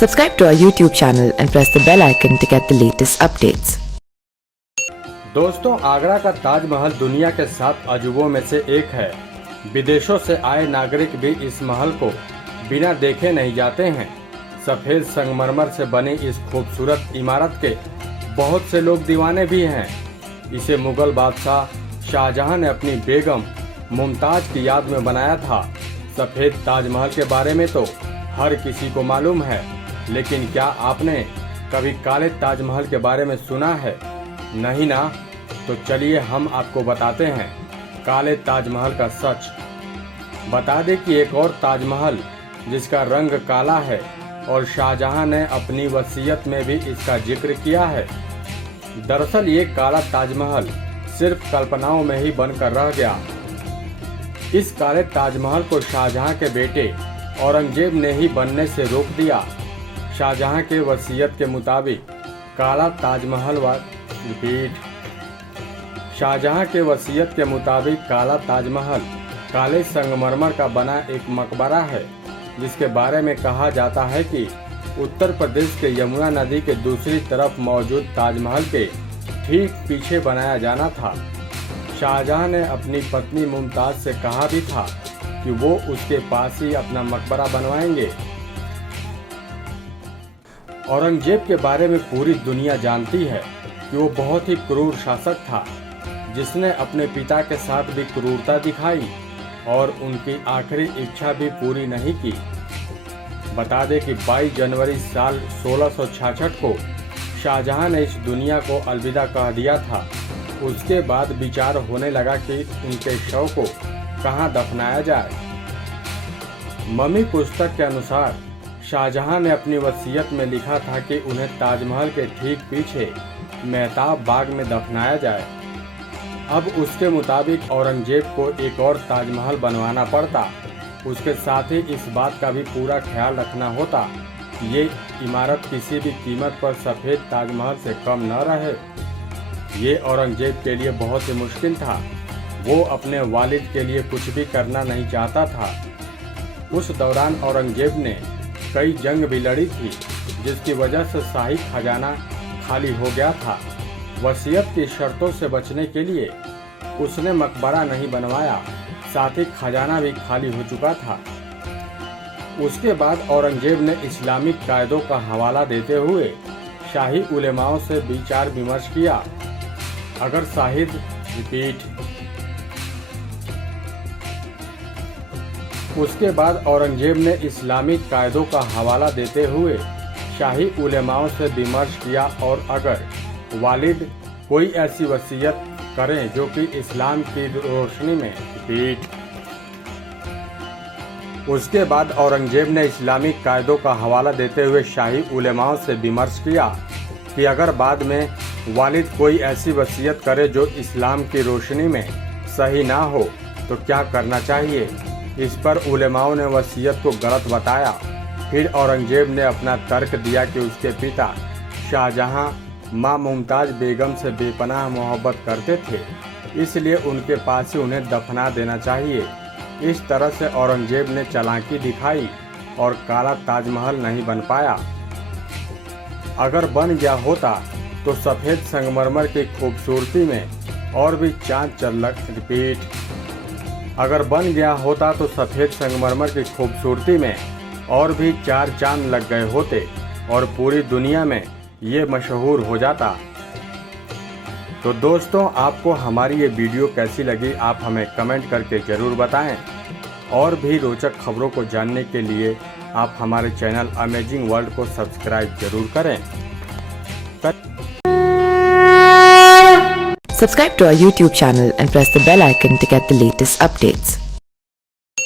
Subscribe to our YouTube channel and press the bell icon to get the latest updates. दोस्तों, आगरा का ताजमहल दुनिया के 7 अजूबों में से एक है। विदेशों से आए नागरिक भी इस महल को बिना देखे नहीं जाते हैं। सफेद संगमरमर से बनी इस खूबसूरत इमारत के बहुत से लोग दीवाने भी हैं। इसे मुगल बादशाह शाहजहां ने अपनी बेगम मुमताज की याद में बनाया था। सफेद ताजमहल के बारे में तो हर किसी को मालूम है, लेकिन क्या आपने कभी काले ताजमहल के बारे में सुना है? नहीं ना? तो चलिए हम आपको बताते हैं काले ताजमहल का सच। बता दें कि एक और ताजमहल जिसका रंग काला है और शाहजहां ने अपनी वसीयत में भी इसका जिक्र किया है। दरअसल ये काला ताजमहल सिर्फ कल्पनाओं में ही बनकर रह गया। इस काले ताजमहल को शाहजहां के बेटे औरंगजेब ने ही बनने से रोक दिया। शाहजहां के वसीयत के मुताबिक काला ताजमहल शाहजहां के वसीयत के मुताबिक काला ताजमहल काले संगमरमर का बना एक मकबरा है, जिसके बारे में कहा जाता है कि उत्तर प्रदेश के यमुना नदी के दूसरी तरफ मौजूद ताजमहल के ठीक पीछे बनाया जाना था। शाहजहां ने अपनी पत्नी मुमताज से कहा भी था कि वो उसके पास ही अपना मकबरा बनवाएंगे। औरंगजेब के बारे में पूरी दुनिया जानती है कि वो बहुत ही क्रूर शासक था, जिसने अपने पिता के साथ भी क्रूरता दिखाई और उनकी आखिरी इच्छा भी पूरी नहीं की। बता दें कि 22 जनवरी साल 1666 को शाहजहां ने इस दुनिया को अलविदा कह दिया था। उसके बाद विचार होने लगा कि उनके शव को कहां दफनाया जाए। मम्मी पुस्तक के अनुसार शाहजहां ने अपनी वसीयत में लिखा था कि उन्हें ताजमहल के ठीक पीछे मेहताब बाग में दफनाया जाए। अब उसके मुताबिक औरंगजेब को एक और ताजमहल बनवाना पड़ता। उसके साथ ही इस बात का भी पूरा ख्याल रखना होता कि ये इमारत किसी भी कीमत पर सफ़ेद ताजमहल से कम न रहे। ये औरंगजेब के लिए बहुत ही मुश्किल था। वो अपने वालिद के लिए कुछ भी करना नहीं चाहता था। उस दौरान औरंगजेब ने कई जंग भी लड़ी थी, जिसकी वजह से शाही खजाना खाली हो गया था। वसीयत की शर्तों से बचने के लिए उसने मकबरा नहीं बनवाया, साथ ही खजाना भी खाली हो चुका था। उसके बाद औरंगजेब ने इस्लामिक कायदों का हवाला देते हुए शाही उलेमाओं से विचार विमर्श किया। अगर शाहिद उसके बाद औरंगजेब ने इस्लामिक कायदों का हवाला देते हुए शाही उलेमाओं से विमर्श किया और अगर वालिद कोई ऐसी वसीयत करें जो कि इस्लाम की रोशनी में उसके बाद औरंगजेब ने इस्लामिक कायदों का हवाला देते हुए शाही उलेमाओं से विमर्श किया कि अगर बाद में वालिद कोई ऐसी वसीयत करे जो इस्लाम की रोशनी में सही ना हो तो क्या करना चाहिए। इस पर उलेमाओं ने वसीयत को गलत बताया। फिर औरंगजेब ने अपना तर्क दिया कि उसके पिता शाहजहां मां मुमताज बेगम से बेपनाह मोहब्बत करते थे, इसलिए उनके पास ही उन्हें दफना देना चाहिए। इस तरह से औरंगजेब ने चालाकी दिखाई और काला ताजमहल नहीं बन पाया। अगर बन गया होता तो सफ़ेद संगमरमर की खूबसूरती में और भी चांद अगर बन गया होता तो सफ़ेद संगमरमर की खूबसूरती में और भी 4 चांद लग गए होते और पूरी दुनिया में ये मशहूर हो जाता। तो दोस्तों, आपको हमारी ये वीडियो कैसी लगी आप हमें कमेंट करके ज़रूर बताएं। और भी रोचक खबरों को जानने के लिए आप हमारे चैनल अमेजिंग वर्ल्ड को सब्सक्राइब जरूर करें। Subscribe to our YouTube channel and press the bell icon to get the latest updates.